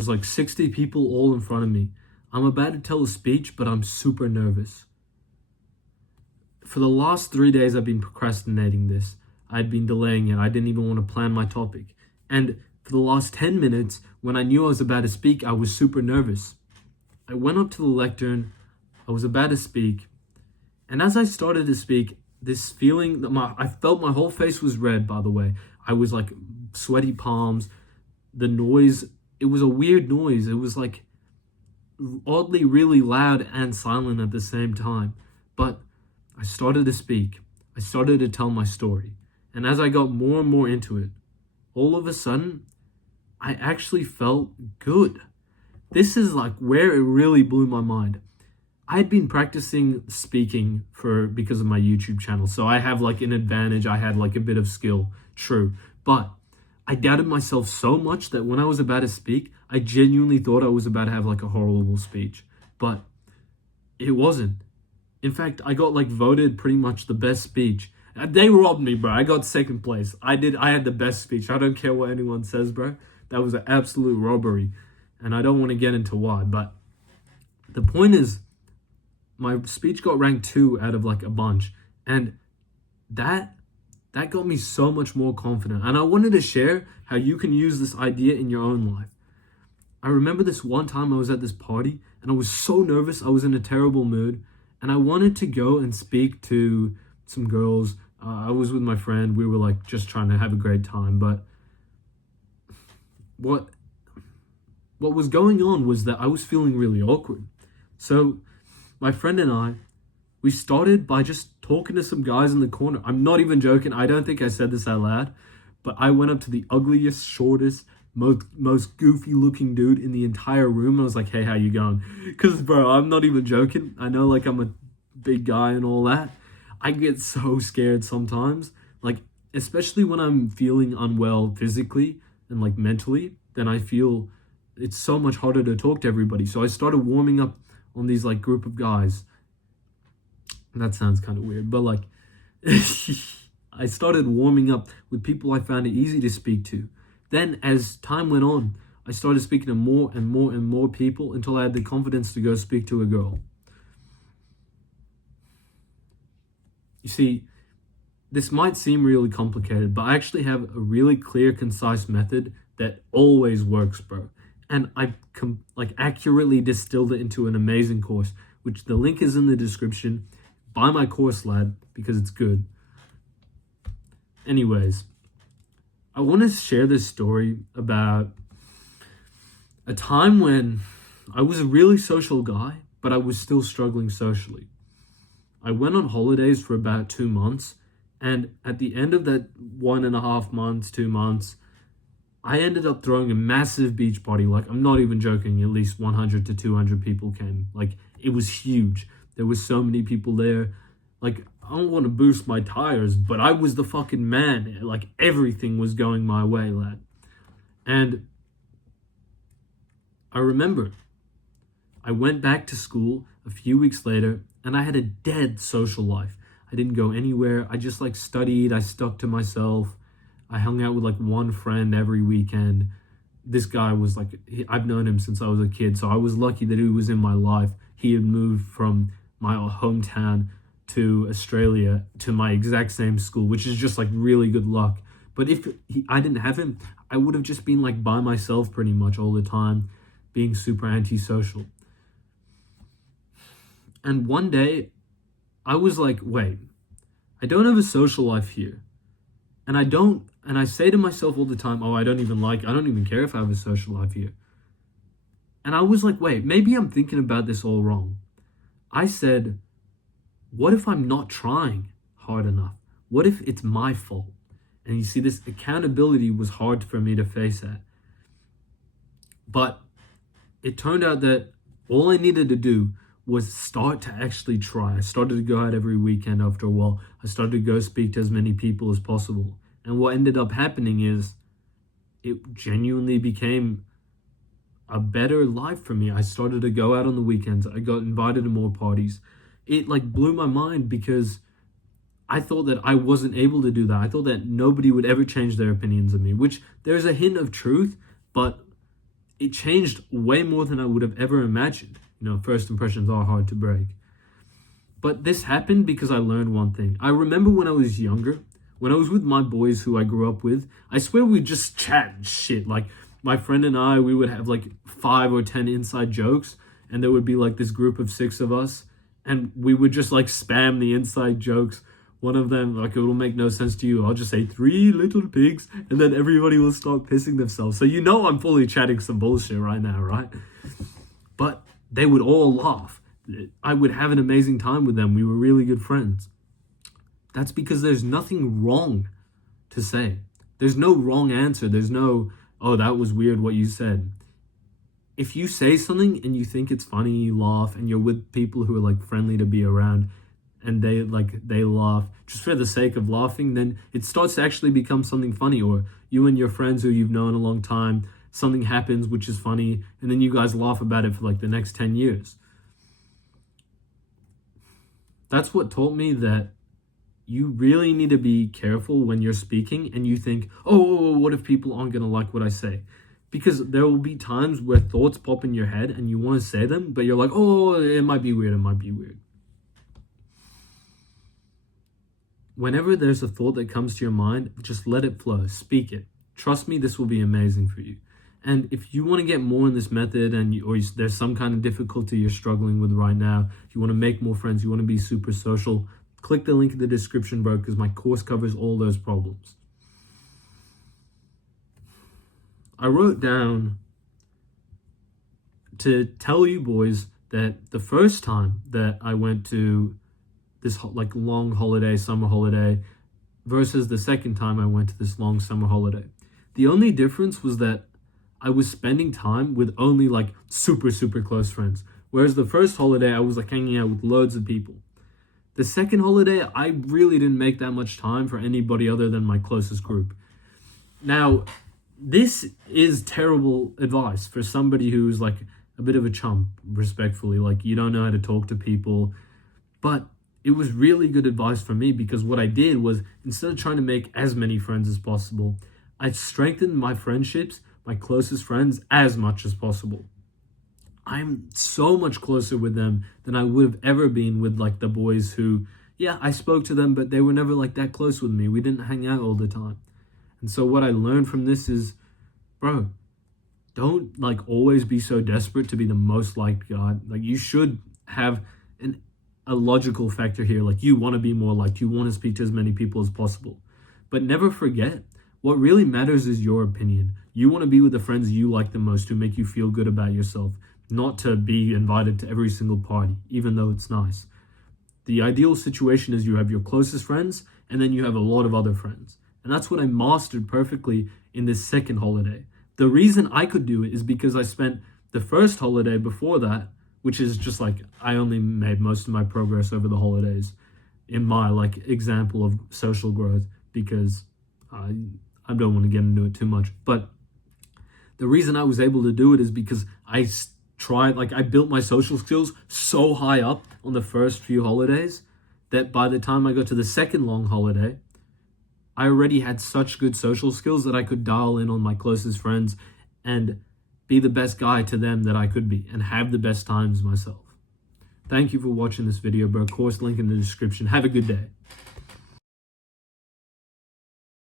There's like 60 people all in front of me. I'm about to tell a speech, but I'm super nervous. For the last 3 days, I've been procrastinating this. I'd been delaying it. I didn't even want to plan my topic. And for the last 10 minutes, when I knew I was about to speak, I was super nervous. I went up to the lectern. I was about to speak. And as I started to speak, this feeling that I felt my whole face was red, by the way. I was like sweaty palms. The noise, it was a weird noise. It was like oddly really loud and silent at the same time. But I started to speak. I started to tell my story. And as I got more and more into it, all of a sudden, I actually felt good. This is like where it really blew my mind. I had been practicing speaking because of my YouTube channel, so I have like an advantage. I had like a bit of skill, true. But I doubted myself so much that when I was about to speak, I genuinely thought I was about to have like a horrible speech. But it wasn't. In fact, I got like voted pretty much the best speech. They robbed me, bro. I got second place. I had the best speech. I don't care what anyone says, bro. That was an absolute robbery. And I don't want to get into why, but the point is, my speech got ranked 2 out of like a bunch. And that got me so much more confident. And I wanted to share how you can use this idea in your own life. I remember this one time I was at this party and I was so nervous. I was in a terrible mood and I wanted to go and speak to some girls. I was with my friend. We were like just trying to have a great time. But what was going on was that I was feeling really awkward. So my friend and I, we started by just talking to some guys in the corner. I'm not even joking. I don't think I said this out loud, but I went up to the ugliest, shortest, most goofy looking dude in the entire room. I was like, hey, how you going? Because, bro, I'm not even joking. I know like I'm a big guy and all that. I get so scared sometimes. Like, especially when I'm feeling unwell physically and like mentally, then I feel it's so much harder to talk to everybody. So I started warming up on these like group of guys. That sounds kind of weird, but like I started warming up with people I found it easy to speak to. Then as time went on, I started speaking to more and more and more people until I had the confidence to go speak to a girl. You see, this might seem really complicated, but I actually have a really clear, concise method that always works, bro. And I accurately distilled it into an amazing course, which the link is in the description. Buy my course, lad, because it's good. Anyways, I want to share this story about a time when I was a really social guy, but I was still struggling socially. I went on holidays for about 2 months, and at the end of that 1.5 months, 2 months, I ended up throwing a massive beach party. Like, I'm not even joking. At least 100 to 200 people came. Like, it was huge. There was so many people there. Like, I don't want to boost my tires, but I was the fucking man. Like, everything was going my way, lad. And I remember I went back to school a few weeks later, and I had a dead social life. I didn't go anywhere. I just, like, studied. I stuck to myself. I hung out with like one friend every weekend. This guy was like, I've known him since I was a kid, so I was lucky that he was in my life. He had moved from my hometown to Australia to my exact same school, which is just like really good luck. But if I didn't have him, I would have just been like by myself pretty much all the time, being super antisocial. And one day, I was like, wait, I don't have a social life here. And I say to myself all the time, I don't even care if I have a social life here. And I was like, wait, maybe I'm thinking about this all wrong. I said, what if I'm not trying hard enough? What if it's my fault? And you see, this accountability was hard for me to face at. But it turned out that all I needed to do was start to actually try. I started to go out every weekend after a while. I started to go speak to as many people as possible. And what ended up happening is it genuinely became a better life for me. I started to go out on the weekends. I got invited to more parties. It like blew my mind because I thought that I wasn't able to do that. I thought that nobody would ever change their opinions of me, which there's a hint of truth, but it changed way more than I would have ever imagined. First impressions are hard to break. But this happened because I learned one thing. I remember when I was younger, when I was with my boys who I grew up with, I swear we'd just chat shit. Like, my friend and I, we would have like 5 or 10 inside jokes, and there would be like this group of 6 of us, and we would just like spam the inside jokes. One of them, like, it will make no sense to you. I'll just say 3 little pigs, and then everybody will start pissing themselves. So I'm fully chatting some bullshit right now, right? But they would all laugh. I would have an amazing time with them. We were really good friends. That's because there's nothing wrong to say. There's no wrong answer. There's no, oh, that was weird what you said. If you say something and you think it's funny, you laugh, and you're with people who are like friendly to be around, and they laugh just for the sake of laughing, then it starts to actually become something funny. Or you and your friends who you've known a long time, something happens which is funny, and then you guys laugh about it for like the next 10 years. That's what taught me that you really need to be careful when you're speaking and you think, oh, what if people aren't going to like what I say? Because there will be times where thoughts pop in your head and you want to say them, but you're like, oh, it might be weird, Whenever there's a thought that comes to your mind, just let it flow, speak it. Trust me, this will be amazing for you. And if you want to get more in this method, or there's some kind of difficulty you're struggling with right now, you want to make more friends, you want to be super social, click the link in the description, bro, because my course covers all those problems. I wrote down to tell you boys that the first time that I went to this like long holiday, summer holiday, versus the second time I went to this long summer holiday, the only difference was that I was spending time with only like super, super close friends. Whereas the first holiday, I was like hanging out with loads of people. The second holiday, I really didn't make that much time for anybody other than my closest group. Now, this is terrible advice for somebody who's like a bit of a chump, respectfully. Like, you don't know how to talk to people. But it was really good advice for me, because what I did was, instead of trying to make as many friends as possible, I strengthened my friendships, my closest friends, as much as possible. I'm so much closer with them than I would have ever been with like the boys who, yeah, I spoke to them, but they were never like that close with me. We didn't hang out all the time. And so what I learned from this is, bro, don't like always be so desperate to be the most liked guy. Like, you should have a logical factor here. Like, you want to be more liked. You want to speak to as many people as possible. But never forget, what really matters is your opinion. You want to be with the friends you like the most, who make you feel good about yourself, not to be invited to every single party, even though it's nice. The ideal situation is you have your closest friends, and then you have a lot of other friends. And that's what I mastered perfectly in this second holiday. The reason I could do it is because I spent the first holiday before that, which is just like, I only made most of my progress over the holidays in my like example of social growth, because I don't want to get into it too much. But the reason I was able to do it is because I built my social skills so high up on the first few holidays that by the time I got to the second long holiday, I already had such good social skills that I could dial in on my closest friends and be the best guy to them that I could be, and have the best times myself. Thank you for watching this video, bro. Course link in the description. Have a good day.